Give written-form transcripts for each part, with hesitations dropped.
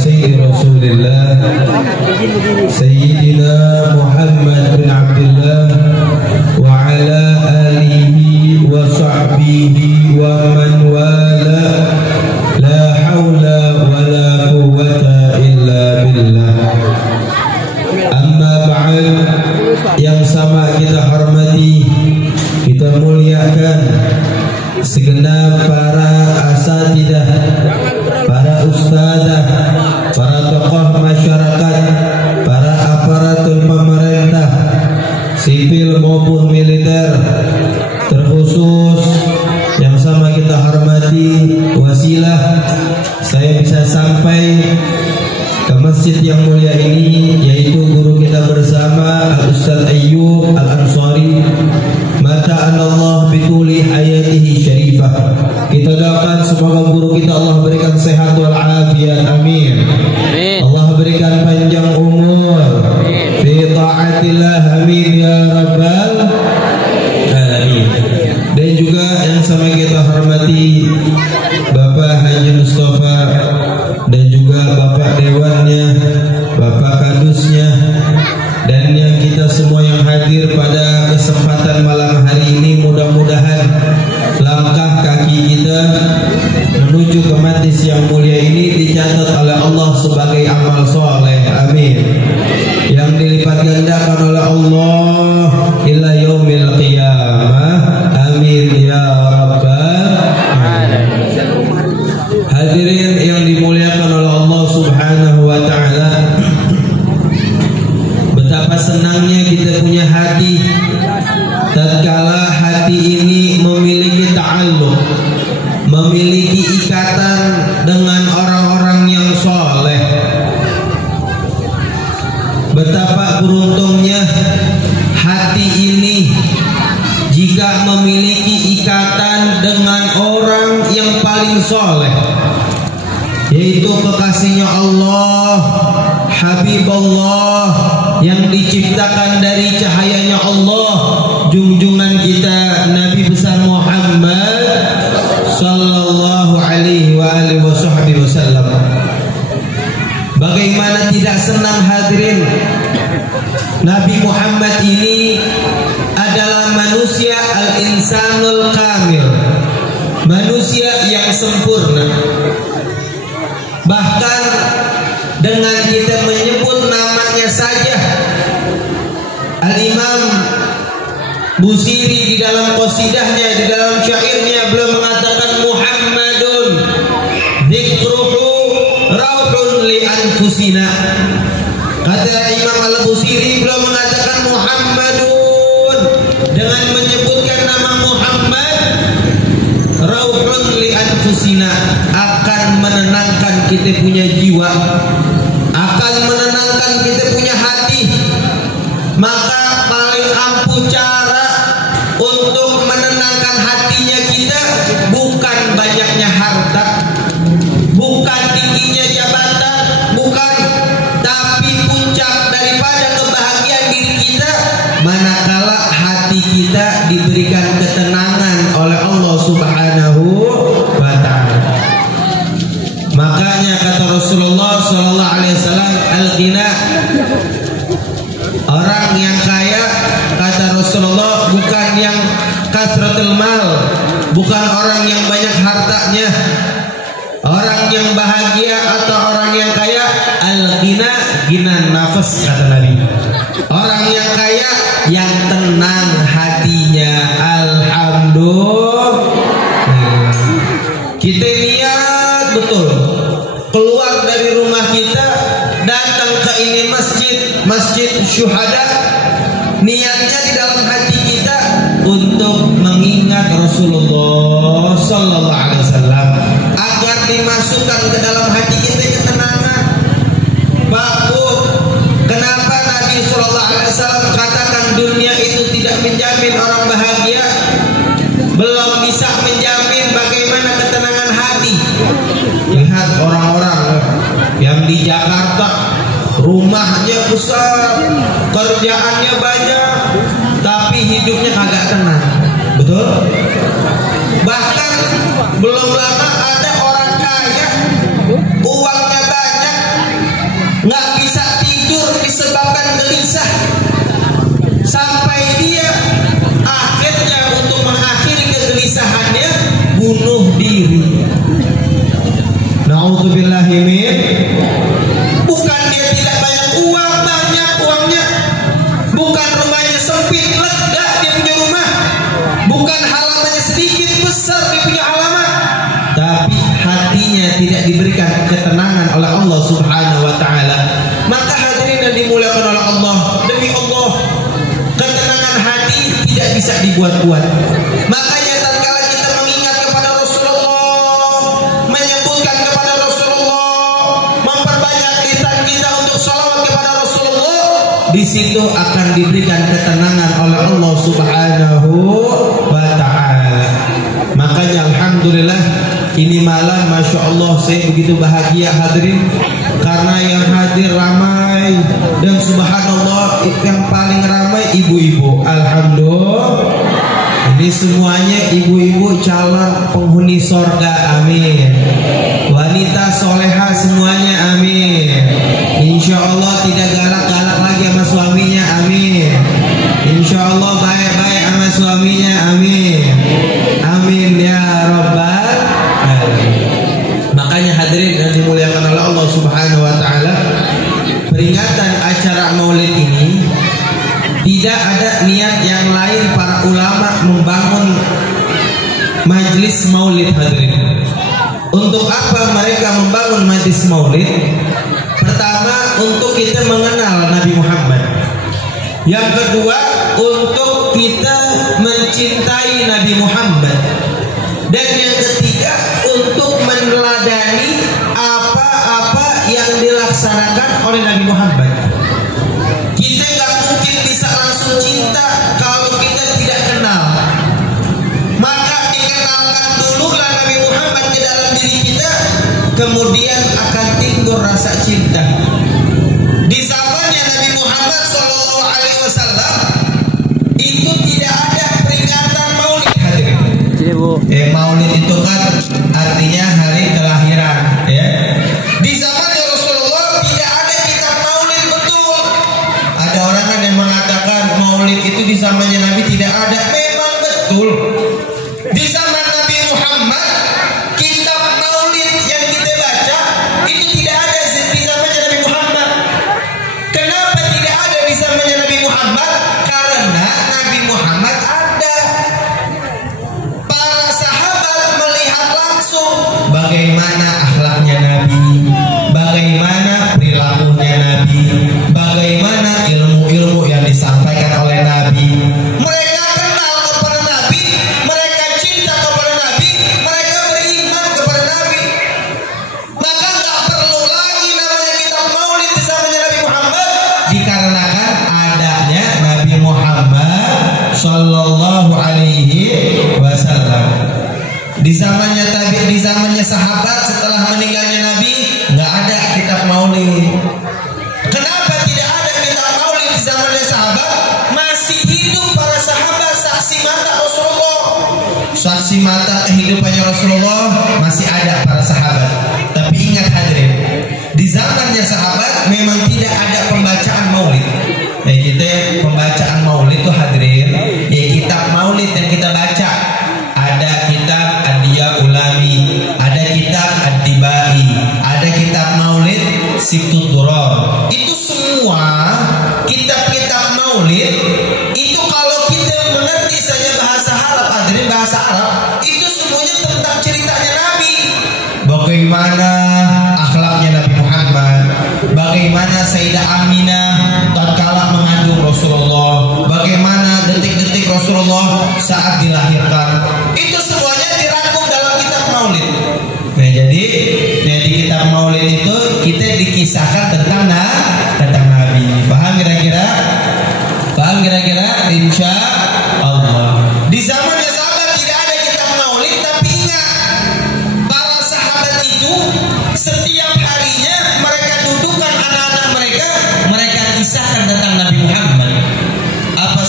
sayyidi Rasulillah Sayyidina Muhammad bin Abdullah wa ala alihi wa sahbihi wa man wala la hawla wa la quwwata illa billah. Amma ba'd, yang sama kita hormati, kita muliakan segenap para asatidah, para ustadzah, para tokoh masyarakat, para aparatur pemerintah, sipil maupun militer, terkhusus yang sama kita hormati wasilah saya bisa sampai ke masjid yang mulia ini, yaitu guru kita bersama Al-Ustaz Ayyub Al-Ansari, mata Allah bituli hayatihi syarifah. Kita doakan semoga guru kita Allah berikan sehat wal afiat, amin. Allah berikan panjang umur fi taatillah, amin ya rabbal alamin. Dan juga yang sama kita hormati Bapak Haji Mustafa dan juga Bapak Dewannya, Bapak Kadusnya, dan yang kita semua yang hadir pada kesempatan malam hari ini. Mudah-mudahan langkah kaki kita menuju ke majlis yang mulia ini dicatat oleh Allah sebagai amal soleh, amin, yang dilipat gandakan oleh Allah ila yaumil qiyamah, amin ya rabbal alamin. Hadirin yang dimuliakan oleh Allah Subhanahu wa ta'ala, betapa senangnya kita punya hati tatkala hati ini memiliki ta'alluq, memiliki ikatan dengan orang-orang yang soleh. Betapa beruntungnya hati ini jika memiliki ikatan dengan orang yang paling soleh, yaitu kekasihnya Allah, Habibullah, yang diciptakan dari cahayanya Allah, junjungan kita Nabi besar Muhammad sallallahu alaihi wa alihi wasallam. Bagaimana tidak senang hadirin, Nabi Muhammad ini adalah manusia al-insanul kamil, manusia yang sempurna. Bahkan dengan kita menyebut namanya saja, Al-Imam Busiri di dalam qasidahnya, di dalam syairnya beliau mengatakan Muhammadun dzikruhu rauhun li anfusina. Kata Imam Al-Busiri, beliau mengatakan Muhammadun, dengan menyebutkan nama Muhammad, rauhun li anfusina, akan menenangkan kita punya jiwa, akan menenangkan kita punya hati. Maka paling ampuh cara untuk menenangkan hatinya kita bukan banyaknya harta, bukan tingginya jabatan, bukan, tapi puncak daripada kebahagiaan diri kita manakala hati kita diberikan ketenangan oleh Allah Subhanahu wa ta'ala. Makanya kata Rasulullah sallallahu alaihi wasallam, al-ghina, orang yang kaya, kata Rasulullah, bukan yang kasratul mal, bukan orang yang banyak hartanya. Orang yang bahagia atau orang yang kaya, al-ghina, ghina nafas, kata Nabi. Orang yang kaya yang tenang hatinya. Alhamdulillah. Kita niat betul keluar dari rumah kita, datang ke ini masjid syuhada, niatnya di dalam hati kita untuk mengingat Rasulullah sallallahu alaihi wasallam, agar dimasukkan ke dalam hati kita ketenangan. Baku, kenapa Nabi sallallahu alaihi wasallam katakan dunia itu tidak menjamin orang bahagia, belum bisa menjamin bagaimana ketenangan hati. Lihat orang-orang yang di Jakarta, rumahnya besar, kerjaannya banyak, tapi hidupnya kagak tenang. Betul? Bahkan belum lama ada orang kaya, uangnya banyak, Na'udzubillahi min. Bukan dia tidak banyak uang, banyak uangnya. Bukan rumahnya sempit, lega dia punya rumah. Bukan halamannya sedikit, besar dia punya halaman. Tapi hatinya tidak diberikan ketenangan oleh Allah Subhanahu wa taala. Maka hadirin yang dimuliakan oleh Allah, demi Allah, ketenangan hati tidak bisa dibuat-buat. Makanya tatkala kita mengingat kepada Rasulullah, menyebutkan kepada Rasulullah, memperbanyak lisan kita untuk salawat kepada Rasulullah, di situ akan diberikan ketenangan oleh Allah Subhanahu wa taala. Makanya alhamdulillah, ini malam Masya Allah saya begitu bahagia hadirin, karena yang hadir ramai, dan subhanallah yang paling ramai ibu-ibu. Alhamdulillah, ini semuanya ibu-ibu calon penghuni sorga, amin. Wanita soleha semuanya, amin. Insya Allah tidak galak-galak lagi sama suaminya, amin. Insya Allah baik-baik sama suaminya, amin. Amin ya Rabbal alamin. Makanya hadirin yang dimuliakan oleh Allah Subhanahu wa taala, peringatan acara Maulid ini tidak ada niat yang lain para ulama membangun majlis Maulid hadirin. Untuk apa mereka membangun majlis Maulid? Pertama, untuk kita mengenal Nabi Muhammad. Yang kedua, untuk kita mencintai Nabi Muhammad. Dan yang ketiga, untuk meneladani apa-apa yang dilaksanakan oleh Nabi Muhammad. Kita nggak mungkin bisa langsung cinta kalau kita tidak kenal. Maka dikenalkan dululah Nabi Muhammad ke dalam diri kita, kemudian akan timbul rasa cinta. Di zamannya Nabi Muhammad SAW itu tidak ada peringatan Maulid hadirin. Maulid itu kan artinya hari kelahiran, ya. Di zamannya Rasulullah tidak ada kitab Maulid, betul. Ada orang kan yang mengatakan Maulid itu di zamannya Nabi tidak ada. Memang betul. Di zaman Nabi Muhammad, kitab Maulid yang kita baca itu tidak ada di zamannya Nabi Muhammad. Kenapa tidak ada di zamannya Nabi Muhammad? Karena Nabi Muhammad ada. Para sahabat melihat langsung bagaimana akhlaknya Nabi, bagaimana perilakunya Nabi, bagaimana ilmu-ilmu yang disampaikan oleh Nabi. Mereka kenal kepada Nabi, mereka cinta kepada Nabi, mereka beriman kepada Nabi. Maka nggak perlu lagi namanya kitab Maulid di zamannya Nabi Muhammad, dikarenakan adanya Nabi Muhammad Sallallahu Alaihi Wasallam. Di zamannya sahabat setelah meninggalnya Nabi nggak ada kitab Maulid. Kenapa tidak ada kitab Maulid di zamannya sahabat? Masih hidup para sahabat, saksi mata Rasulullah, saksi mata kehidupannya Rasulullah, masih ada para sahabat. Tapi ingat hadirin, di zamannya sahabat memang tidak ada pembacaan Maulid. Kita pembacaan Maulid itu hadirin, kitab Maulid yang kita baca. Ada kitab Ad-Diya Ulami, ada kitab Ad-Dibai, ada kitab Maulid Siktut Durar. Itu semua kitab-kitab Maulid itu kalau kita mengerti saja bahasa Arab, hadirin, bahasa Arab itu semuanya tentang ceritanya Nabi. Bagaimana akhlaknya Nabi Muhammad, bagaimana Sayyidah Aminah tatkala mengandung Rasulullah, bagaimana detik-detik Rasulullah saat dilahirkan. Itu semuanya dirangkum dalam kitab Maulid. Nah, jadi di kitab Maulid itu kita dikisahkan tentang Nabi. Paham kira-kira? Paham kira-kira? Insya Allah. Di zamannya sahabat tidak ada kitab Maulid, tapi ingat, para sahabat itu setiap harinya mereka dudukkan anak-anak mereka kisahkan tentang Nabi Muhammad. Apa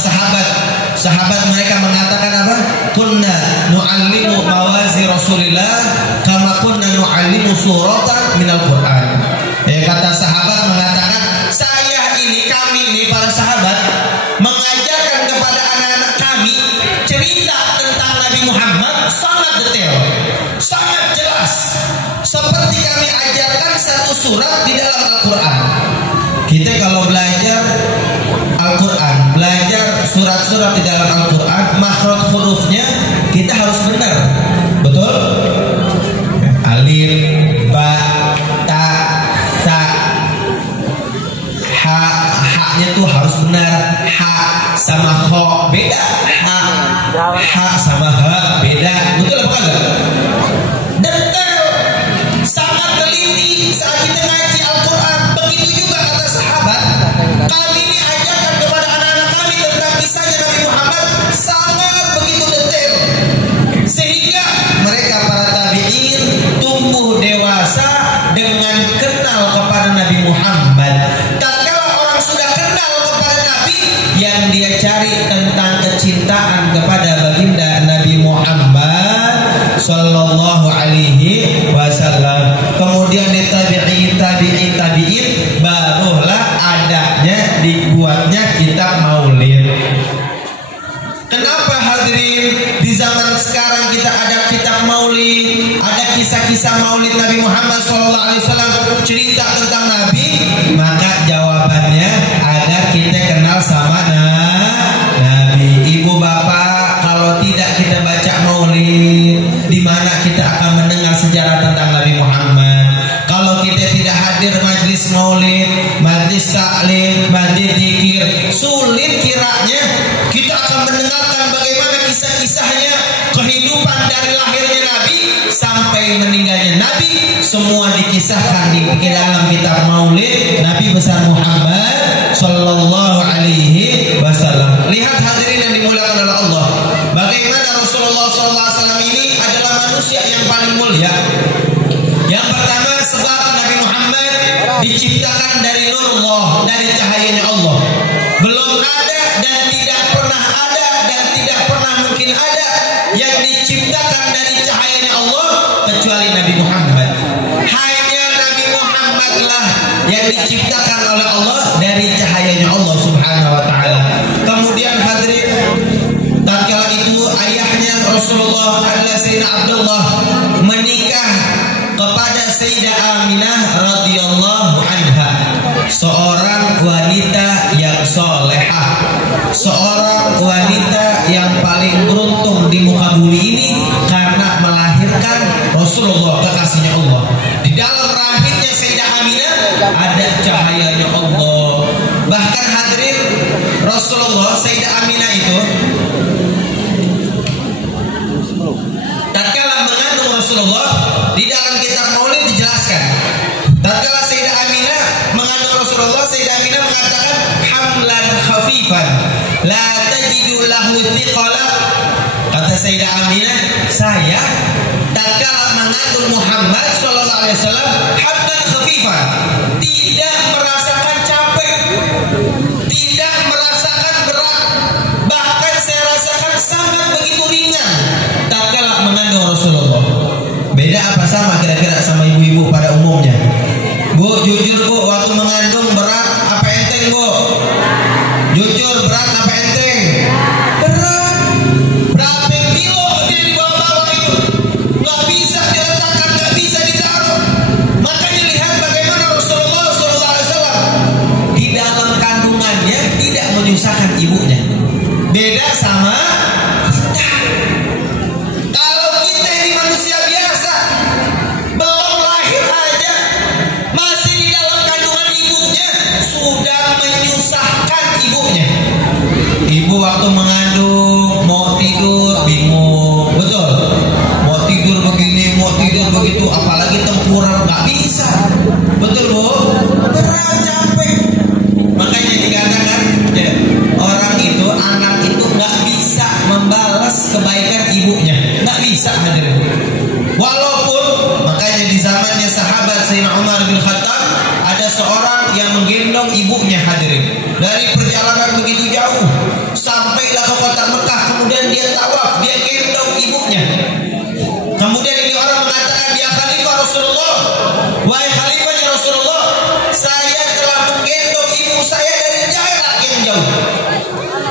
sahabat mereka mengatakan apa? Kunna nu'allimu mawazi Rasulillah kama kunna nu'allimu suratan minal Quran. Kata sahabat mengatakan, kami ini para sahabat mengajarkan kepada anak-anak kami cerita tentang Nabi Muhammad sangat detail, sangat jelas, seperti kami ajar surat di dalam Al-Quran. Kita kalau belajar Al-Quran, belajar surat-surat di dalam Al-Quran, makhraj hurufnya kita harus benar, betul? Alif, ba, ta, sa, ha, ha-nya tuh harus benar. Ha sama ho beda, ha sama ha beda, betul apa enggak? Detail, sangat teliti saat kita ngaji Al-Quran. Begitu juga kata sahabat, kami ini ajarkan kepada anak-anak kami tentang kisahnya Nabi Muhammad sangat begitu detail, sehingga mereka para tabi'in tumbuh dewasa dengan kenal kepada Nabi Muhammad. Tatkala orang sudah kenal kepada Nabi, yang dia cari tentang kecintaan kepada baginda Nabi Muhammad sallallahu alaihi wasallam. Kemudian di tabi'in barulah adanya dibuatnya kitab maulid. Kenapa hadirin di zaman sekarang kita ada kitab maulid, ada kisah-kisah maulid Nabi Muhammad SAW, cerita tentang Nabi? Maka jawabannya agar kita kenal sama Nabi. Ibu bapak, kalau tidak kita baca maulid, di mana kita akan mendengar sejarah tentang Nabi Muhammad? Kalau kita tidak hadir majlis maulid, majlis taklim, majlis zikir, sulit kiranya kita akan mendengarkan bagaimana kisah-kisahnya, kehidupan dari lahirnya Nabi sampai meninggalnya Nabi, semua dikisahkan di dalam kitab maulid Nabi besar Muhammad sallallahu alaihi wasallam. Lihat hadirin yang dimuliakan oleh Allah, bagaimana Rasulullah SAW ini adalah manusia yang paling mulia. Yang pertama, sebab Nabi Muhammad diciptakan dari nur Allah, dari cahayanya Allah. Belum ada dan tidak pernah ada dan tidak pernah mungkin ada yang diciptakan dari cahayanya Allah kecuali Nabi Muhammad. Hanya Nabi Muhammad lah yang diciptakan oleh Allah dari cahayanya Allah Subhanahu wa taala. Kemudian hadirin, tatkala itu ayahnya Rasulullah adalah Sayyidina Abdullah menikah kepada Sayyidah Aminah radhiyallahu anha, seorang wanita yang solehah, seorang wanita yang paling beruntung di muka bumi ini karena melahirkan Rasulullah kekasihnya Allah. Di dalam rahimnya Sayyidah Aminah ada cahayanya Allah. Bahkan hadirin, Rasulullah, Sayyidah Aminah itu tatkala mengandung Rasulullah, di dalam kitab maulid dijelaskan, tatkala Sayyidah Aminah mengandung Rasulullah, Sayyidah Aminah mengatakan hamlan khafifan la tajidu lahu thiqala. Kata Sayyidah Aminah, saya tatkala mengandung Muhammad sallallahu alaihi wasallam hamlan khafifan, tidak merasakan capek, tidak merasakan berat, bahkan saya rasakan sangat begitu ringan tatkala mengandung Rasulullah. Beda apa sama kira-kira sama ibu-ibu pada umumnya? Bu, jujur bu, waktu mengandung berat apa enteng bu? Jujur, berat apa enteng? Berat. Berapa kilo dia di bawah-bawah itu? Nggak bisa diletakkan, nggak bisa ditaruh. Makanya lihat bagaimana Rasulullah SAW di dalam kandungannya tidak menyusahkan ibunya. Beda sama kita. Kalau kita ini manusia biasa, belum lahir aja, masih di dalam kandungan ibunya, sudah menyusahkan ibunya. Ibu waktu mengandung mau tidur bingung, betul? Mau tidur begini, mau tidur begitu, apalagi tempuran nggak bisa, betul bu? Berat, capek. Makanya dikatakan ya, orang itu, anak itu nggak bisa membalas kebaikan ibunya, nggak bisa hadirin. Walaupun makanya di zamannya sahabat Sayyidina Umar bin Khattab ada seorang yang menggendong ibunya hadirin dari perjalanan begitu jauh sampailah ke kota Mekah, kemudian dia tawaf, dia gendong ibunya. Kemudian ini orang mengatakan, dia khalifah Rasulullah, wahai khalifahnya Rasulullah, saya telah menggendong ibu saya dari jarak yang jauh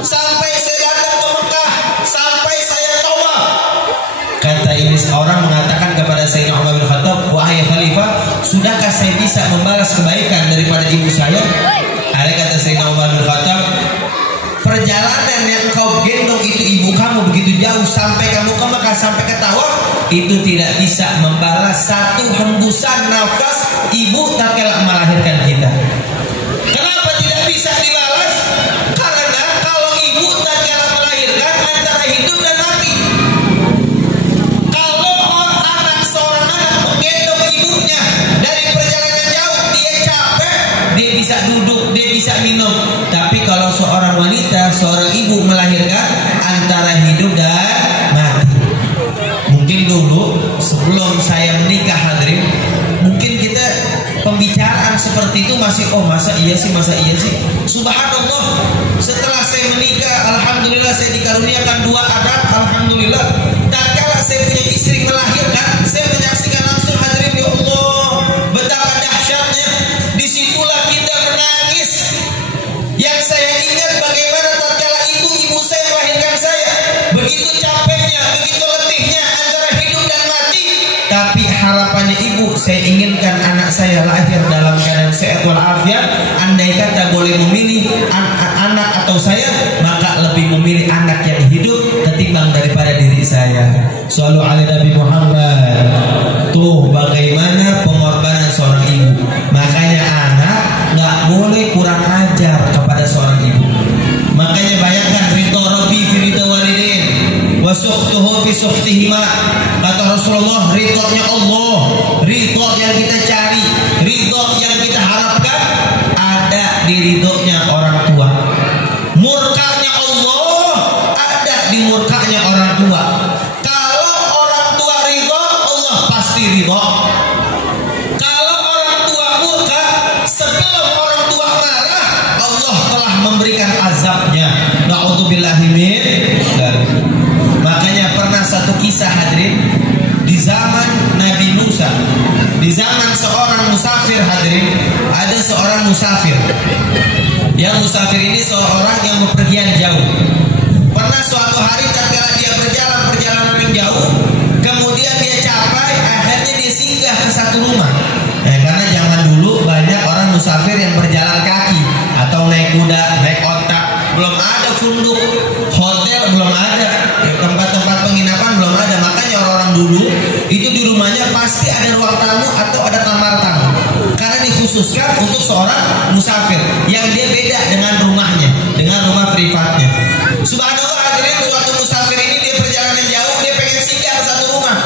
sampai saya datang ke Mekah, sampai saya tawaf. Kata ini orang mengatakan kepada Sayyidina Umar bin Khattab, wahai khalifah, sudahkah apakah saya bisa membalas kebaikan daripada ibu saya? Ada kata Sayyidina Umar bin Khattab, perjalanan yang kau gendong itu ibu kamu begitu jauh sampai kamu ke Mekah, sampai ke Tawaf, itu tidak bisa membalas satu hembusan nafas ibu tatkala melahirkan kita. Kenapa tidak bisa dibalas? Karena kalau ibu tatkala melahirkan antara hidup dan mati. Kalau seorang anak menggendong ibunya dari perjalanan jauh, dia capek, dia bisa duduk, dia bisa minum. Tapi kalau seorang wanita, seorang ibu melahirkan antara hidup dan mati. Mungkin dulu sebelum saya menikah hadirin, mungkin kita pembicaraan seperti itu masih masa iya sih. Subhanallah, setelah saya menikah, alhamdulillah saya dikaruniakan 2 anak, alhamdulillah. Tatkala saya punya istri melahirkan, saya menyaksikan langsung hadirin, ya Allah, betapa dahsyatnya. Disitulah kita menangis. Yang saya ingat bagaimana tatkala ibu saya melahirkan saya, begitu capeknya, begitu letihnya antara hidup dan mati. Tapi harapannya ibu, saya inginkan anak saya lahir dalam keadaan sehat walafiat. Andai kata boleh memilih anak atau saya, maka lebih memilih anak yang hidup ketimbang daripada diri saya. Shallu ala Nabi Muhammad. Tuh bagaimana pengorbanan seorang ibu. Makanya anak nggak boleh kurang ajar kepada seorang ibu. Makanya bayangkan, ridho Rabbi fi ridho walidin wa sukhtuhu fi sukhtihima. Kata Rasulullah, ridhonya Allah, ridho yang kita cari, ridho yang kita harapkan ada di ridhonya orang tua. Murkanya Allah ada di murkanya orang tua. Kalau orang tua ridho, Allah pasti ridho. Kalau orang tua murka, sebelum orang tua marah, Allah telah memberikan azabnya. Na'udzubillahi min dzalik. Makanya pernah satu kisah hadirin, di zaman Nabi Musa, di zaman seorang musafir hadirin, ada seorang musafir. Yang musafir ini seorang yang bepergian jauh. Pernah suatu hari tatkala dia berjalan perjalanan yang jauh, kemudian dia capai, akhirnya dia singgah ke satu rumah. Karena zaman dulu banyak orang musafir yang berjalan kaki atau naik kuda, naik onta. Belum ada funduk, hotel belum ada, tempat-tempat penginapan belum ada. Makanya orang-orang dulu itu di rumahnya pasti ada ruang tamu atau ada kamar tamu, karena dikhususkan untuk seorang musafir yang dia beda dengan rumahnya, dengan rumah privatnya. Subhanallah hadirin, suatu musafir ini dia perjalanan jauh, dia pengen singgah ke satu rumah.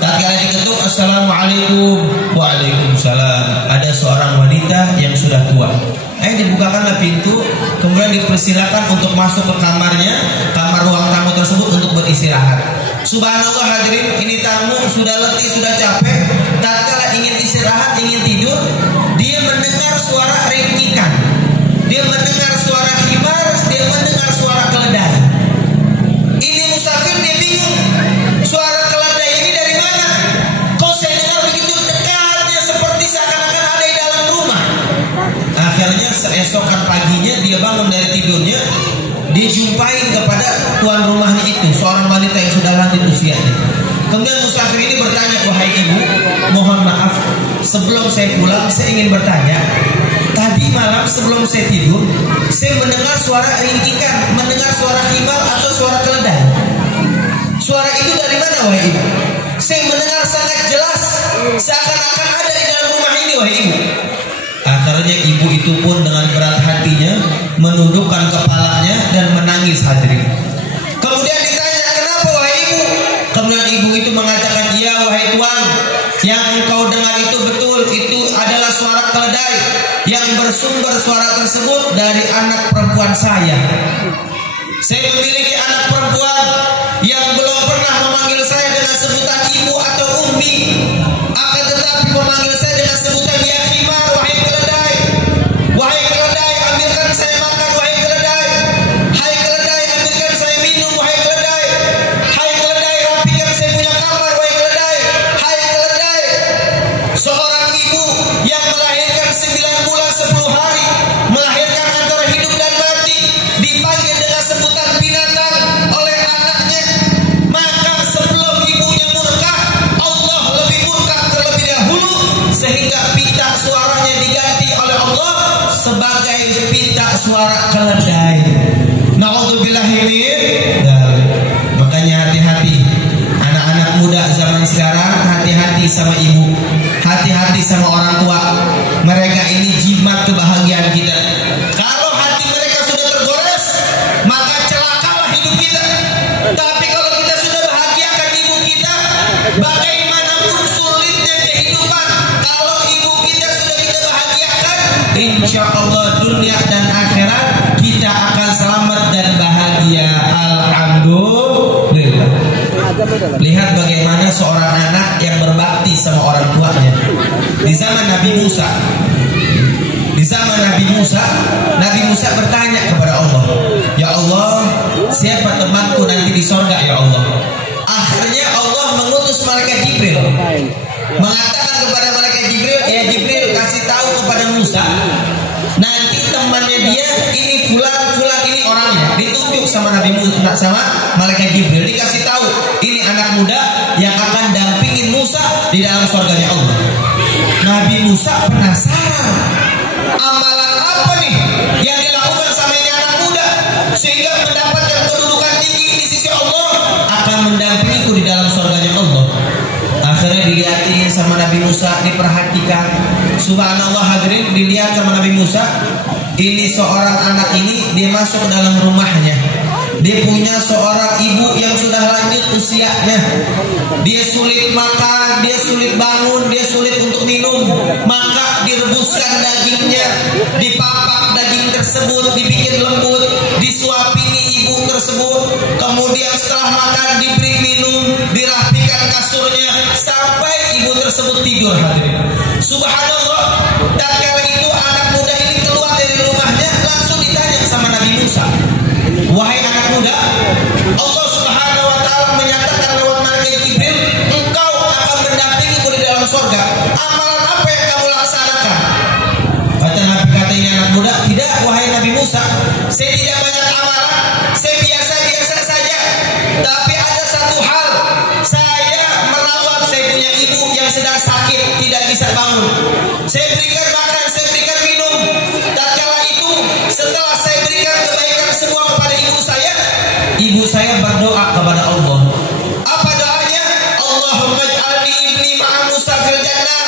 Tatkala diketuk, assalamualaikum, waalaikumsalam. Ada seorang wanita yang sudah tua. Dibukakanlah pintu, kemudian dipersilakan untuk masuk ke kamarnya, kamar ruang tamu tersebut untuk beristirahat. Subhanallah hadirin, ini tamu sudah letih, sudah capek. Tatkala ingin istirahat, ingin tidur, dia mendengar suara ringkikan, dia mendengar suara khimar, dia mendengar suara keledai. Ini musafir, dia bingung, suara keledai ini dari mana? Kok saya dengar begitu dekatnya, seperti seakan-akan ada di dalam rumah. Akhirnya seesokan paginya dia bangun dari tidurnya, dia jumpain kepada tuan rumahnya itu, seorang wanita yang sudah lanjut usianya. Kemudian musafir ini bertanya, wahai ibu, mohon maaf, sebelum saya pulang saya ingin bertanya, tadi malam sebelum saya tidur, saya mendengar suara ringkikan, mendengar suara khimar atau suara keledai. Suara itu dari mana wahai ibu? Saya mendengar sangat jelas, seakan-akan ada di dalam rumah ini wahai ibu. Akhirnya ibu itu pun dengan berat hatinya menundukkan kepalanya dan menangis hadirin. Kemudian ditanya, kenapa wahai ibu? Kemudian ibu itu mengatakan, ya wahai tuan, yang engkau dengar itu betul, itu adalah suara keledai yang bersumber suara tersebut dari anak perempuan saya. Saya memiliki anak perempuan yang belum pernah memanggil saya dengan sebutan ibu atau ummi, akan tetapi memanggil saya dengan sebutan ya khimar, wahai keledai. Wahai keledai, ambilkan saya makan, wahai keledai. Hai keledai, ambilkan saya minum, wahai keledai. Hai keledai, rapikan saya punya kamar, wahai keledai. Hai keledai. Seorang ibu yang melahirkan 9 bulan 10 hari, melahirkan antara hidup dan mati, dipanggil dengan sebutan binatang oleh anaknya. Maka sebelum ibunya murka, Allah lebih sebagai pita suara keledai. Na'udzubillahi min dzalik. Makanya hati-hati anak-anak muda zaman sekarang, hati-hati sama ibu, hati-hati sama orang tua. Mereka ini jimat kebahagiaan kita. Kalau hati mereka sudah tergores, maka celakalah hidup kita. Tapi kalau kita sudah bahagiakan ibu kita, bagaimanapun sulitnya kehidupan, kalau ibu kita sudah kita bahagiakan, insya Allah dunia dan akhirat kita akan selamat dan bahagia. Alhamdulillah. Lihat bagaimana seorang anak yang berbakti sama orang tuanya. Di zaman Nabi Musa, Nabi Musa bertanya kepada Allah, ya Allah, siapa temanku nanti di sorga ya Allah. Akhirnya Allah mengutus malaikat Jibril, mengatakan kepada malaikat Jibril, ya Jibril, kasih tahu kepada Musa, nanti temannya dia ini fulan ini orangnya. Ditunjuk sama Nabi Musa, sama malaikat Jibril, dikasih tahu ini anak muda yang akan dampingin Musa di dalam surganya Allah. Nabi Musa penasaran, amalan apa nih yang dilakukan sama ini anak muda sehingga mendapatkan kedudukan tinggi di sisi Allah, akan mendampingiku di dalam surganya Allah. Akhirnya dilihatin sama Nabi Musa, diperhatikan. Subhanallah hadirin, dilihat sama Nabi Musa. Ini seorang anak ini, dia masuk dalam rumahnya. Dia punya seorang ibu yang sudah lanjut usianya. Dia sulit makan, dia sulit bangun, dia sulit untuk minum. Maka direbuskan dagingnya, dipapak daging tersebut, dibikin lembut, disuapini ibu tersebut. Kemudian setelah makan diberi minum, dirapikan kasurnya sampai ibu tersebut tidur. Subhanallah. Dan kala itu anak muda ini keluar dari rumahnya, langsung ditanya sama Nabi Musa, wahai anak muda, Allah Subhanahu wa taala menyatakan lewat malaikat Jibril, engkau akan mendampingiku di dalam surga. Amalan apa yang kamu laksanakan? Kata ini anak muda, tidak wahai Nabi Musa, saya tidak banyak amalan, saya biasa-biasa saja. Tapi ada satu hal, saya merawat saya punya ibu yang sedang sakit, tidak bisa bangun. Saya berikan makan, saya berikan minum. Tatkala itu, setelah saya berikan kebaikan semua kepada ibu saya berdoa kepada Allah. Apa doanya? Allahumma ij'alni ibni ma'a Musa fil jannah.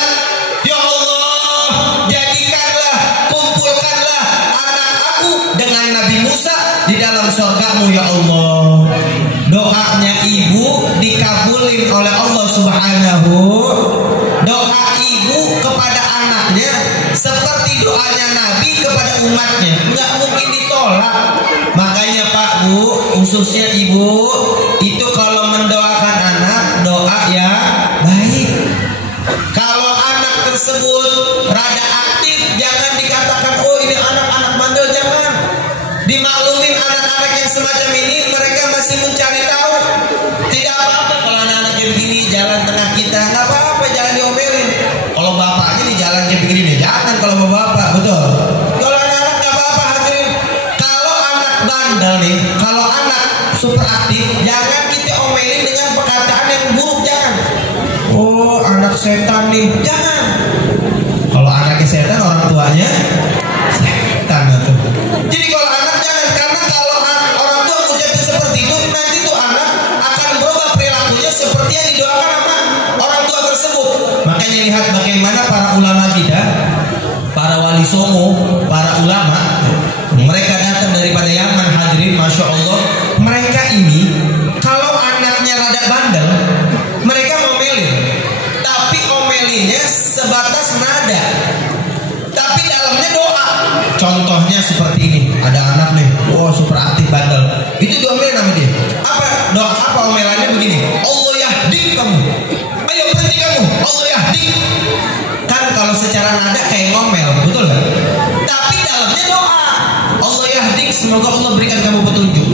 Ya Allah, jadikanlah, kumpulkanlah anak aku dengan Nabi Musa di dalam surgamu ya Allah. Doanya ibu dikabulin oleh Allah Subhanahu. Doa ibu kepada anaknya seperti doanya Nabi kepada umatnya, nggak mungkin ditolak. Makanya Pak Bu, khususnya ibu, itu kalau mendoakan anak, doa yang baik. Kalau anak tersebut rada aktif, jangan dikatakan oh ini anak-anak bandel, jangan. Dimaklumin anak-anak yang semacam ini, mereka masih mencari tahu. Tidak apa-apa kalau anak-anaknya begini, jalan tengah kita, nggak apa-apa, jangan diomelin. Kalau bapaknya di jalan kayak begini nih, jangan kalau bapak, betul. Kalau anak-anak nggak apa-apa hadirin. Kalau anak bandel nih, kalau anak super aktif, jangan kita omelin dengan perkataan yang buruk, jangan. Oh anak setan nih, jangan. Kalau anaknya setan, orang tuanya setan tuh. Jadi kalau anak jangan, karena kalau orang tua mengucapkan seperti itu, nanti tuh anak akan berubah perilakunya seperti yang didoakan sama orang tua tersebut. Makanya lihat bagaimana para ulama kita, para wali songo, para ulama, mereka datang daripada Yaman hadirin, masya Allah. Mereka ini kalau anaknya rada bandel, mereka ngomelin, tapi omelinnya sebatas nada, tapi dalamnya doa. Contohnya seperti ini, ada anak nih, wow super aktif bandel, itu diomelin sama dia. Apa doa, apa omelannya begini, Allah yahdik kamu, ayo berhenti kamu, Allah yahdik. Kan kalau secara nada kayak ngomel, betul gak? Tapi dalamnya doa, Allah yahdik, semoga Allah berikan kamu petunjuk.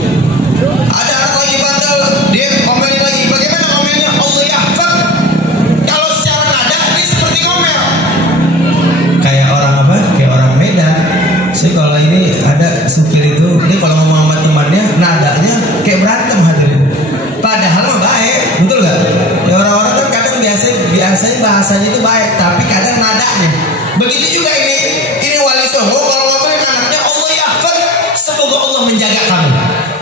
Ada anak lagi bandel, dia ngomelin lagi, bagaimana ngomelnya? Allah yahfad. Kalau secara nada dia seperti ngomel, kayak orang apa? Kayak orang Medan. Jadi kalau ini ada supir itu, dia kalau ngomong sama temannya, nadanya kayak berantem hadirin. Padahal mah baik, betul gak? Ya orang-orang kan kadang biasanya bahasanya itu baik, tapi kadang nadanya. Begitu juga ini wali songo kalau semoga Allah menjaga kamu.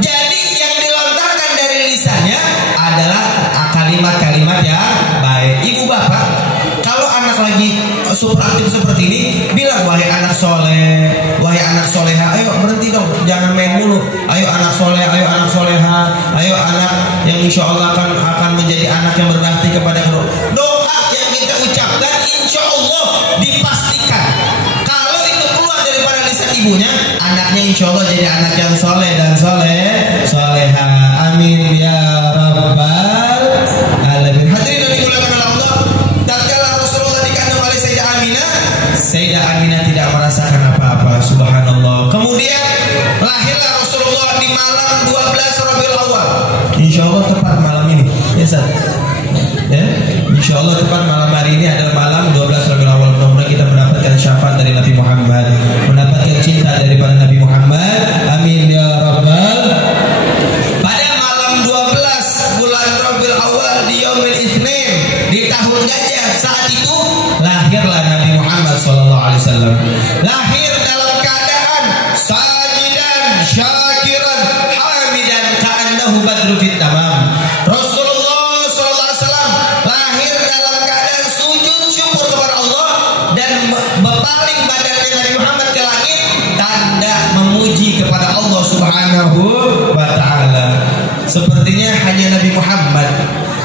Jadi yang dilontarkan dari lisannya adalah kalimat-kalimat yang baik. Ibu bapak, kalau anak lagi super aktif seperti ini, bilang wahai anak soleh, wahai anak soleha, ayo berhenti dong, jangan main mulu. Ayo anak soleh, ayo anak soleha, ayo anak yang insya Allah akan menjadi anak yang berbakti kepada Allah. Doa yang kita ucapkan insya Allah dipastikan kalau itu keluar daripada lisan ibunya, anaknya insya Allah jadi anak yang soleh dan soleha. Amin ya rabbal alamin. Hadirin yang dimuliakan oleh Allah, tatkala Rasulullah dikandung oleh Sayyidah Aminah tidak merasakan apa-apa, subhanallah. Kemudian lahirlah Rasulullah di malam 12 Rabiul Awal. Insya Allah tepat malam ini, ya Ustaz? Ya, insya Allah tepat malam hari ini adalah malam 12 Rabiul Awal. Mudah-mudahan kita mendapatkan syafaat dari Nabi Muhammad, mendapatkan cinta daripada Nabi Muhammad. Amin ya rabbal. Pada malam 12 bulan Rabiul Awal di Yaumil Itsnin di tahun gajah, saat itu lahirlah Nabi Muhammad sallallahu alaihi wasallam. Lahir dalam keadaan sajidan, syakiran, hamidan ka'annahu badru fit tamam. Rasulullah sallallahu alaihi wasallam lahir dalam keadaan sujud syukur kepada Allah dan berpaling badannya Nabi Muhammad ke langit, tanda memuji kepada Allah Subhanahu wa taala. Sepertinya hanya Nabi Muhammad,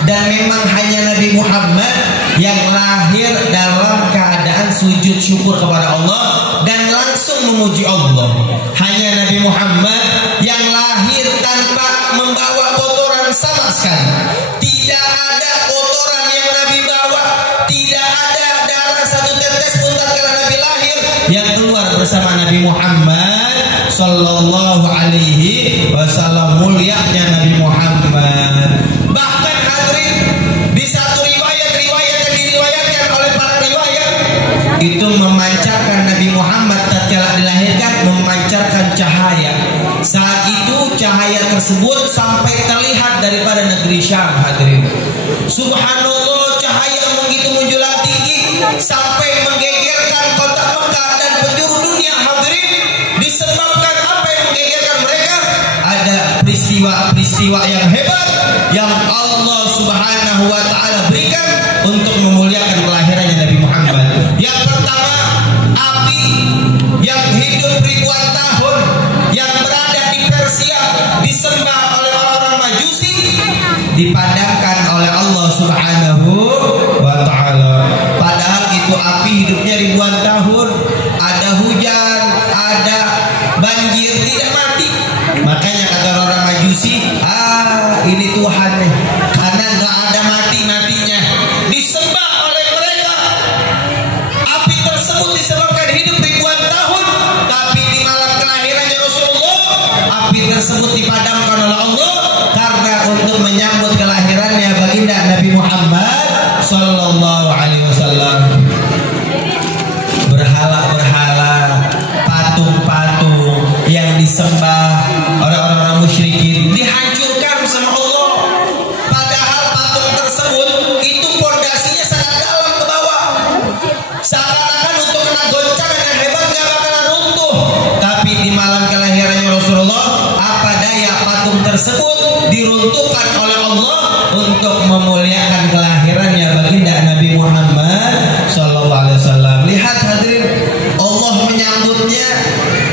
dan memang hanya Nabi Muhammad yang lahir dalam keadaan sujud syukur kepada Allah dan langsung memuji Allah. Hanya Nabi Muhammad yang lahir tanpa membawa kotoran sama sekali. Tidak ada kotoran yang Nabi bawa, tidak ada darah satu tetes pun tatkala Nabi lahir yang keluar bersama Nabi Muhammad sallallahu alaihi wasallam. Mulianya Nabi Muhammad. Bahkan hadirin, di satu riwayat yang diriwayatkan oleh para riwayat, itu memancarkan Nabi Muhammad tatkala dilahirkan, memancarkan cahaya. Saat itu cahaya tersebut sampai terlihat daripada negeri Syam, hadirin. Subhanallah, cahaya yang begitu menjulang tinggi sampai menggegerkan kota Mekah dan penjuru dunia, hadirin. Disebabkan apa yang menggegerkan mereka? Ada peristiwa yang hebat yang Allah Subhanahu wa taala berikan untuk memuliakan kelahirannya Nabi Muhammad. Yang pertama, api yang hidup ribuan tahun yang berada di Persia disembah oleh orang-orang Majusi dipadamkan oleh Allah Subhanahu wa taala. Padahal itu api hidupnya ribuan tahun, ada hujan, ada banjir, tidak mati. Makanya kata orang Majusi, ini Tuhan nih, karena nggak ada matinya. Disembah oleh mereka. Api tersebut disebabkan hidup ribuan tahun, tapi di malam kelahirannya Rasulullah, api tersebut dipadamkan oleh Allah karena untuk menyambut kelahirannya baginda Nabi Muhammad sallallahu alaihi wasallam. Berhala-berhala, patung-patung yang disembah oleh orang-orang musyrikin dihancurkan sama Allah. Padahal patung tersebut itu pondasinya sangat dalam ke bawah. Seakan-akan untuk kena goncangan yang hebat gak bakalan runtuh. Tapi di malam kelahirannya Rasulullah, apa daya patung tersebut diruntuhkan oleh Allah untuk memuliakan kelahirannya baginda Nabi Muhammad sallallahu alaihi wasallam. Lihat hadirin, Allah menyambutnya,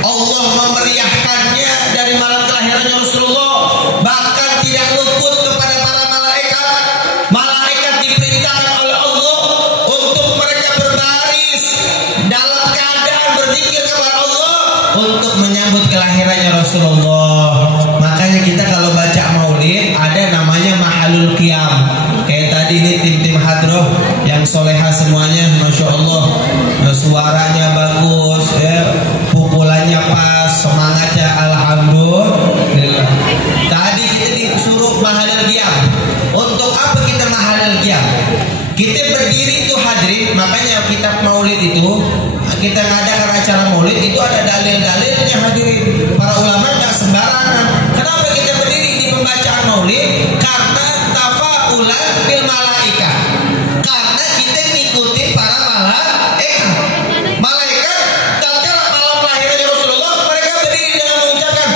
Allah memeriahkannya dari malam kelahirannya Rasulullah. Bahkan tidak luput kepada para malaikat. Malaikat diperintahkan oleh Allah untuk mereka berbaris dalam keadaan berzikir kepada Allah untuk menyambut kelahirannya Rasulullah. Makanya kita kalau baca maulid ada namanya mahalul qiyam. Kayak tadi ini tim-tim hadroh yang soleha semuanya, masya Allah, suaranya bagus, ya, pukulannya pas, semangatnya alhamdulillah. Tadi kita disuruh mahalul qiyam. Untuk apa kita mahalul qiyam? Kita berdiri itu hadirin. Makanya kitab maulid itu, kita ngadakan acara maulid itu ada dalil-dalilnya hadirin. Para ulama nggak sembarangan. Kenapa kita berdiri di pembacaan maulid? Karena tafaulan bil malaika. Karena kita ngikutin para malaikat. Malaikat tatkala malam lahirnya Rasulullah, mereka berdiri dengan mengucapkan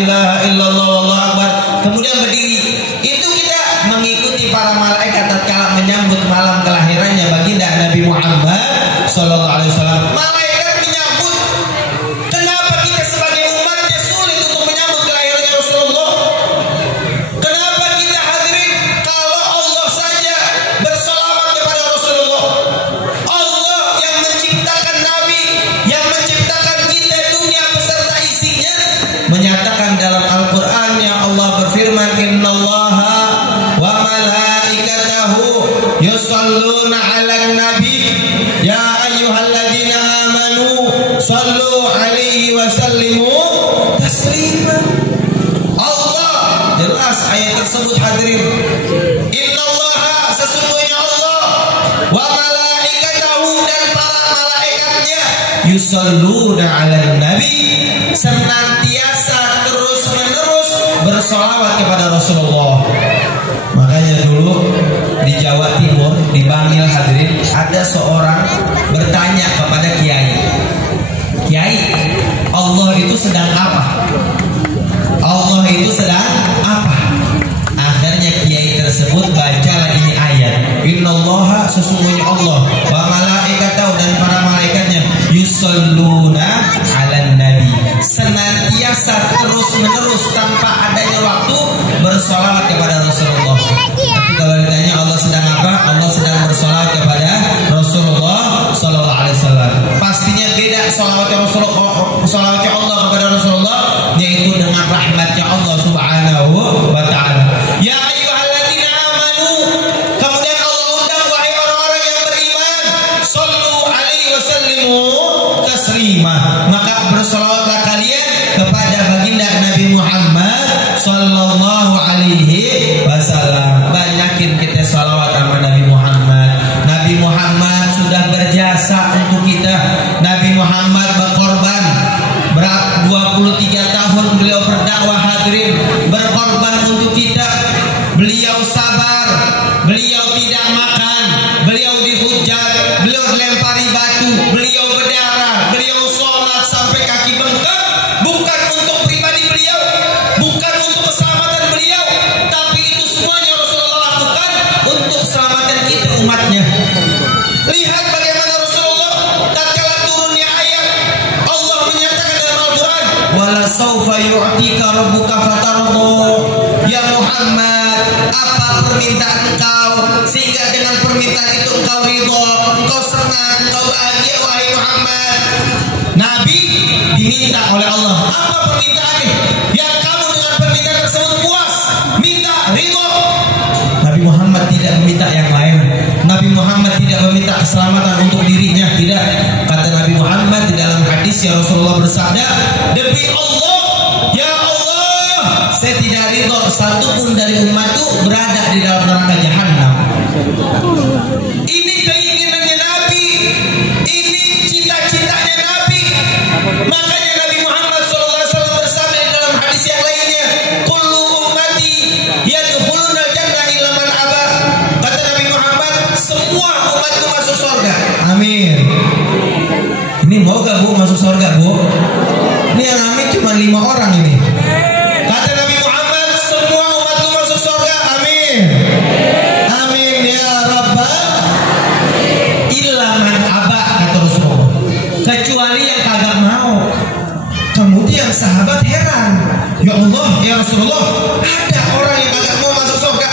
ilaha illallah wallahu akbar, kemudian berdiri. Itu kita mengikuti para malaikat tatkala menyambut malam kelahirannya baginda Nabi Muhammad sallallahu alaihi wasallam. Malaikat menyambut. Kenapa kita sebagai umatnya sulit untuk menyambut kelahirannya Rasulullah? Kenapa kita hadirin kalau Allah saja bersalawat kepada Rasulullah? Allah yang menciptakan Nabi, yang menciptakan kita dunia beserta isinya, menyatakan dalam Al-Qur'an-Nya Allah berfirman, innallaha wa malaikatahu yusalluna 'alan nabi ya ayyuhalladzina amanu sallu 'alaihi wa sallimu taslima. Allah jelas ayat tersebut hadirin. Innallaha sesungguhnya Allah wa malaikatahu dan para malaikatnya yusalluna 'alan nabi senantiasa terus menerus bersolawat kepada Rasulullah. Makanya dulu di Jawa Timur di Bangil hadirin ada seorang bertanya kepada kiai, kiai, Allah itu sedang apa? Allah itu sedang apa? Akhirnya kiai tersebut bacalah ini ayat, innallaha sesungguhnya Allah wa malaikatahu dan para malaikatnya yusalluna 'alan nabi senantiasa terus menerus tanpa adanya waktu bersolawat kepada Rasulullah. Tapi kalau ditanya Allah sedang apa? Allah sedang bersolawat kepada Rasulullah sallallahu alaihi wasallam. Pastinya beda solawatnya Rasulullah, solawatnya Allah kepada Rasulullah, yaitu dengan rahmatnya Allah subhanahu wa ta'ala. Ya ayyuhalladzina amanu, kemudian Allah undang wahai orang-orang yang beriman, sallu alaihi wasallimu taslima, maka bersolawatlah kalian kepada baginda Nabi Muhammad sallallahu alaihi wasallam. Banyakin kita salawat sama Nabi Muhammad. Nabi Muhammad sudah berjasa untuk kita. Nabi Muhammad berkorban 23 tahun beliau berdakwah hadirin, berkorban untuk kita. Beliau sabar, beliau tidak makan, beliau dihujat, beliau dilempari batu, beliau berdarah, beliau sholat sampai kaki bengkak, bukan untuk pribadi beliau, bukan untuk keselamatan beliau, tapi itu semuanya Rasulullah lakukan untuk keselamatan kita umatnya. Lihat bagaimana Rasulullah tatkala turunnya ayat Allah menyatakan dalam Al-Quran, wala saufa yu'tika rabbuka fatardo. Ya Muhammad, apa permintaan engkau sehingga dengan permintaan itu engkau ridho, engkau senang, engkau bahagia wahai Muhammad? Nabi diminta oleh Allah, apa permintaannya? Yang kamu dengan permintaan tersebut puas, minta ridho. Nabi Muhammad tidak meminta yang lain. Nabi Muhammad tidak meminta keselamatan untuk dirinya, tidak. Kata Nabi Muhammad di dalam hadis ya Rasulullah bersabda, demi Allah, ya Allah, saya tidak ridho satupun dari umatku berada di dalam neraka jahanam. Ini keinginannya Nabi, ini cita-citanya Nabi. Makanya Nabi Muhammad SAW bersabda di dalam hadis yang lainnya, kullu ummati yadkhuluna jannah illa man aba. Kata Nabi Muhammad, semua umatku masuk surga. Amin. Ini mau gak bu masuk surga bu? Ini yang amin cuma 5 orang ini. Kata Nabi Muhammad, semua umatku masuk surga. Amin. Amin ya Rabbal illa man aba, kata Rasulullah, kecuali yang kagak mau. Kemudian sahabat heran, ya Allah, ya Rasulullah, ada orang yang kagak mau masuk surga,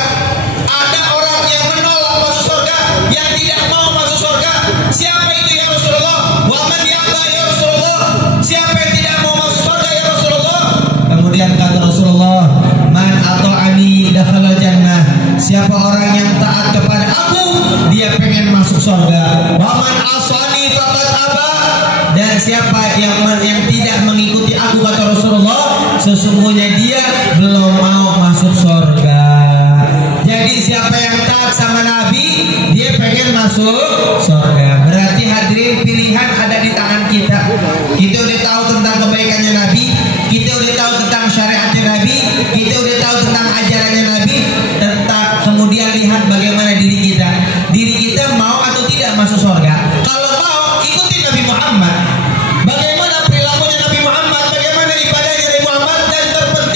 ada orang yang menolak masuk surga, yang tidak mau masuk surga. Siapa itu ya Rasulullah? Wa man ya'ba ya Rasulullah, siapa yang tidak mau masuk surga ya Rasulullah? Kemudian kata Rasulullah, man ata'ani dakhala jannah, siapa orang yang taat kepada aku dia pengen masuk surga. Wa man asani faqad aba, dan siapa yang tidak mengikuti aku kata Rasulullah, sesungguhnya dia belum mau masuk surga. Jadi siapa yang taat sama Nabi dia pengen masuk surga. Berarti hadirin pilihan ada di tangan kita. Kita udah tahu tentang kebaikannya Nabi, kita udah tahu tentang syariatnya Nabi, kita udah tahu tentang ajarannya Nabi. Tentang kemudian lihat bagaimana diri kita. Diri kita mau atau tidak masuk surga. Kalau mau ikuti Nabi Muhammad. Bagaimana perilakunya Nabi Muhammad, bagaimana ibadahnya Nabi Muhammad, dan terpenting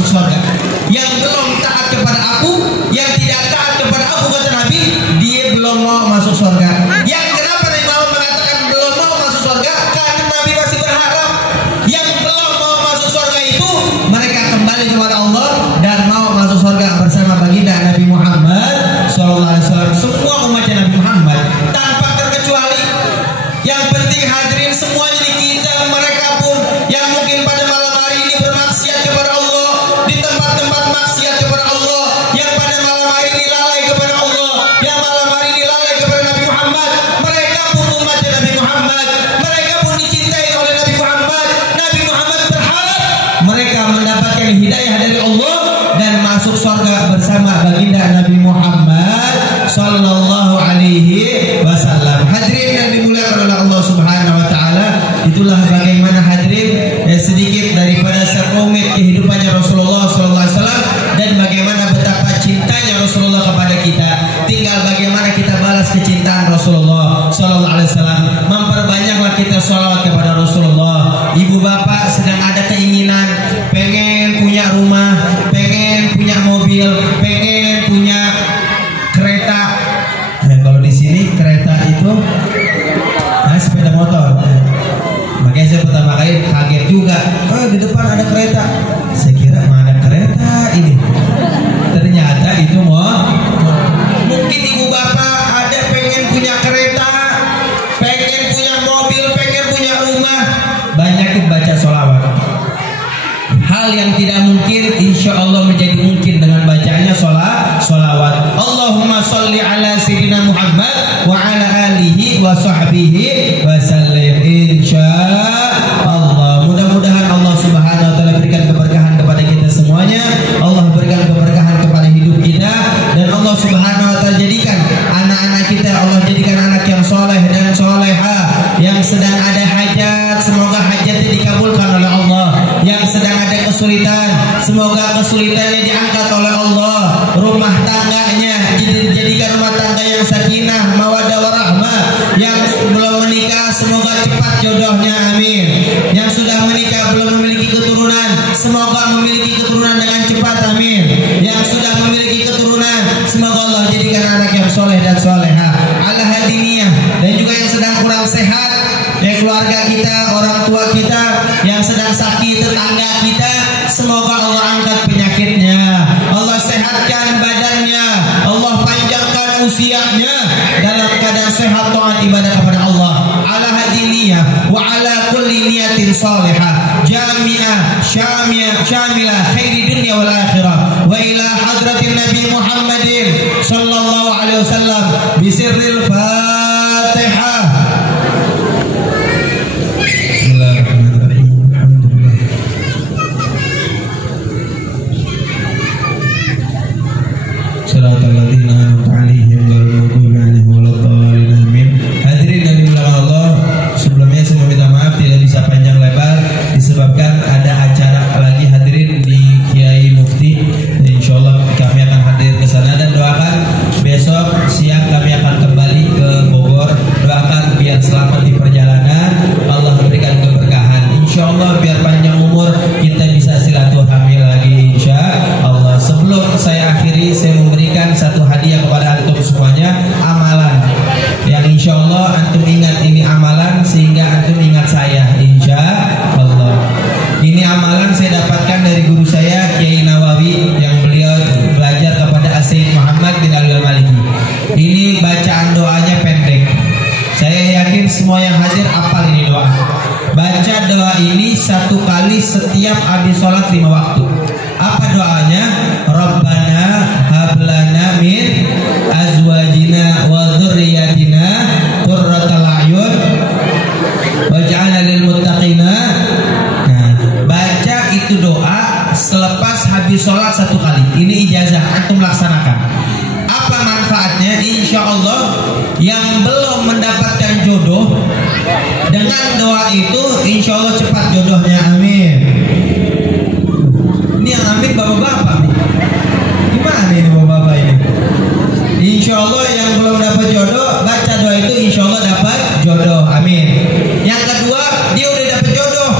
masuk surga. Yang belum taat kepada aku, yang tidak taat kepada aku kata Nabi, dia belum mau masuk surga. Yang kenapa Nabi Muhammad mengatakan belum mau masuk surga? Karena Nabi masih berharap yang belum mau masuk surga itu mereka kembali kepada Allah dan mau masuk surga bersama baginda Nabi Muhammad SAW. Semua umatnya Nabi Muhammad tanpa terkecuali. Yang penting hadirin semuanya di kita, mereka pun yang mungkin pada malam hari ini bermaksiat kepada Allah, di tempat-tempat maksiat kepada Allah, yang pada malam hari ini lalai kepada Allah, yang malam hari ini lalai kepada Nabi Muhammad. Mereka pun umatnya Nabi Muhammad, mereka pun dicintai oleh Nabi Muhammad. Nabi Muhammad berharap mereka mendapatkan hidayah dari Allah dan masuk surga bersama baginda Nabi Muhammad sallallahu alaihi wasallam. Hadirin yang dimuliakan oleh Allah Subhanahu wa taala, itulah bagaimana hadirin sedikit daripada sekelumit kehidupannya Rasulullah sallallahu alaihi wasallam dan bagaimana betapa cintanya Rasulullah kepada kita. Tinggal bagaimana kita balas kecintaan Rasulullah sallallahu alaihi wasallam. Memperbanyaklah kita sholawat kepada Rasulullah. Ibu bapak sedang ada keinginan pengen punya rumah, pengen punya mobil, pengen punya kereta. Kalau di sini kereta itu sepeda motor. Makanya saya pertama kali kaget juga. Oh, di depan ada kereta. Saya kira mana kereta ini? Ternyata itu mungkin ibu bapak ada pengen punya kereta, pengen punya mobil, pengen punya rumah. Banyakin baca sholawat. Hal yang tidak mungkin insya Allah menjadi mungkin dengan bacanya sholawat. Allahumma sholli ala sayyidina Muhammad wa ala alihi wa sahbihi wa sallim. Insya Allah. Mudah-mudahan Allah Subhanahu wa taala berikan keberkahan kepada kita semuanya. Allah berikan keberkahan kepada hidup kita dan Allah Subhanahu wa taala jadikan anak-anak kita, Allah jadikan anak yang soleh dan soleha. Yang sedang ada hajat, semoga hajatnya dikabulkan oleh Allah. Yang sedang ada kesulitan, semoga kesulitannya diangkat oleh Allah. Rumah tangganya dijadikan rumah tangga yang sakinah, mawaddah warahmah. Yang belum menikah semoga cepat jodohnya, amin. Yang sudah menikah belum memiliki keturunan, semoga memiliki keturunan dengan cepat, amin. Yang sudah memiliki keturunan, semoga Allah jadikan anak yang soleh dan soleha ala hadiniyah. Dan juga yang sedang kurang sehat, keluarga kita, orang tua kita yang sedang sakit, tetangga kita, semoga Allah angkat penyakitnya, Allah sehatkan badannya, Allah panjangkan usianya dalam keadaan sehat taat ibadah kepada Allah ala hadiniyah wa ala kulli niyatin salihah jami'ah syamilah khairi dunya wal akhirah wa ila hadratin Nabi Muhammadin sallallahu alaihi wasallam bisirril Fatihah. Hadirin yang dimuliakan Allah, sebelumnya saya meminta maaf tidak bisa panjang lebar disebabkan ada acara lagi hadirin di Kiai Mufti. Insyaallah kami akan hadir ke sana dan doakan besok siang kami akan kembali ke Bogor. Doakan biar selamat di perjalanan, Allah memberikan keberkahan. Insyaallah biar panjang umur kita bisa silaturahmi lagi insyaallah. Sebelum saya akhiri, saya memberikan satu hadiah kepada antum semuanya, amalan yang insya Allah antum ingat ini amalan sehingga antum ingat saya insya Allah. Ini amalan saya dapatkan dari guru saya Kiai Nawawi yang beliau belajar kepada Sayyid Muhammad bin Ali Al-Maliki. Ini bacaan doanya pendek. Saya yakin semua yang hadir hafal ini doa. Baca doa ini satu kali setiap habis sholat 5 waktu. Apa doanya? Rabbana hablana min azwajina wa dzurriyyatina qurratal a'yun waj'alna lil muttaqina. Nah, baca itu doa selepas habis sholat satu kali. Ini ijazah, antum laksanakan. Apa manfaatnya? Insya Allah yang belum mendapatkan jodoh dengan doa itu insya Allah cepat jodohnya, amin. Ini yang amin bapak-bapak nih. Gimana ini bapak-bapak ini? Insya Allah yang belum dapat jodoh baca doa itu insya Allah dapat jodoh, amin. Yang kedua, dia udah dapat jodoh,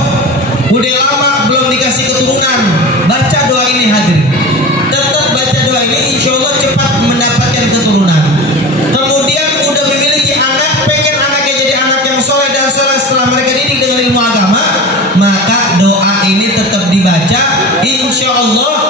udah lama belum dikasih keturunan, baca doa ini ini hadirin, tetap baca doa ini, insya Allah cepat mendapatkan keturunan. Kemudian udah memiliki anak, pengen anaknya jadi anak yang soleh dan soleh setelah mereka didik dengan ilmu agama, maka doa ini tetap dibaca, insya Allah